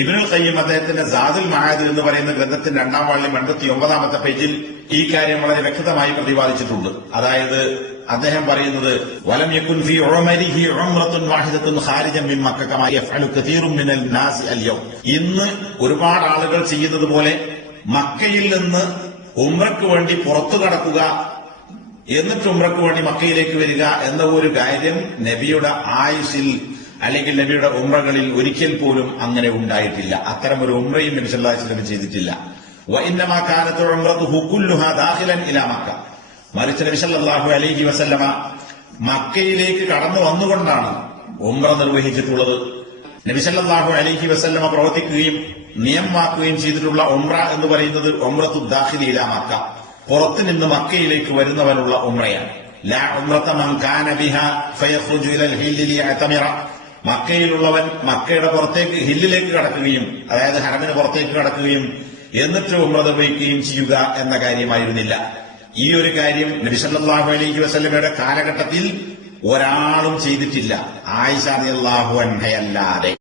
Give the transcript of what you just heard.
ഇബ്നുൽ ഖയ്യിം അദ്ദേഹത്തിന്റെ സാദുൽ മആദ് എന്ന് പറയുന്ന ഗ്രന്ഥത്തിന്റെ 2-ാം വാള്യം 89-ാമത്തെ പേജിൽ ഈ കാര്യം വളരെ വ്യക്തമായി പ്രതിപാദിച്ചിട്ടുണ്ട്. അതായത് അദ്ദേഹം പറയുന്നത് വലം യകുൻ ഫീ ഉമരിഹി ഉംറത്തുൻ വാഹിദത്തുൻ ഖാരിജൻ മിൻ മക്ക കമാ യഫ്അലു കസീറുൻ മിനൽ നാസി അൽയൗം. ഇന്ന് ഒരുപാട് ആളുകൾ ചെയ്യുന്നത് പോലെ മക്കയിൽ നിന്ന് ഉംറയ്ക്ക് വേണ്ടി പുറത്തു കടക്കുക, എന്നിട്ട് ഉംറയ്ക്ക് വേണ്ടി മക്കയിലേക്ക് വരിക എന്ന ഒരു കാര്യം നബിയുടെ ആയുസ്സിൽ അല്ലെങ്കിൽ നബിയുടെ ഉംറകളിൽ ഒരിക്കൽ പോലും അങ്ങനെ ഉണ്ടായിട്ടില്ല. അത്തരം ഒരു ഉംറയും നബി സല്ലല്ലാഹു അലൈഹി വസല്ലം ചെയ്തിട്ടില്ല. വഇന്നമാ കാനത്ത് ഉംറതുഹു കുല്ലുഹാ ദാഖിലൻ ഇലാ മക്ക. മറിച്ച് നബി സല്ലല്ലാഹു അലൈഹി വസല്ലമ മക്കയിലേക്ക് കടന്നു വന്നുകൊണ്ടാണ് ഉംറ നിർവഹിച്ചിട്ടുള്ളത്. നബി സല്ലല്ലാഹു അലൈഹി വസല്ലമ പ്രവർത്തിക്കുകയും നിയമമാക്കുകയും ചെയ്തിട്ടുള്ള ഉംറ എന്ന് പറയുന്നത് ഉംറത്തു ദാഖിലി ഇലാ മക്ക, പുറത്തു നിന്ന് മക്കയിലേക്ക് വരുന്നവനുള്ള ഉംറയാണ്. ലാ ഉംറത മൻ കാന ബിഹാ ഫയഖ്റുജു ഇലൽ ഹില്ലി ലിയഅ്തമിറ. മക്കയിലുള്ളവൻ മക്കയുടെ പുറത്തേക്ക് ഹില്ലിലേക്ക് കടക്കുകയും, അതായത് ഹറമിന് പുറത്തേക്ക് കടക്കുകയും എന്നിട്ട് ഉംറ നിർവഹിക്കുകയും ചെയ്യുക എന്ന കാര്യമായിരുന്നില്ല. ഈ ഒരു കാര്യം നബി സല്ലല്ലാഹു അലൈഹി വസല്ലമയുടെ കാലഘട്ടത്തിൽ ഒരാളും ചെയ്തിട്ടില്ല, ആയിഷ റളിയല്ലാഹു അൻഹയല്ലാതെ.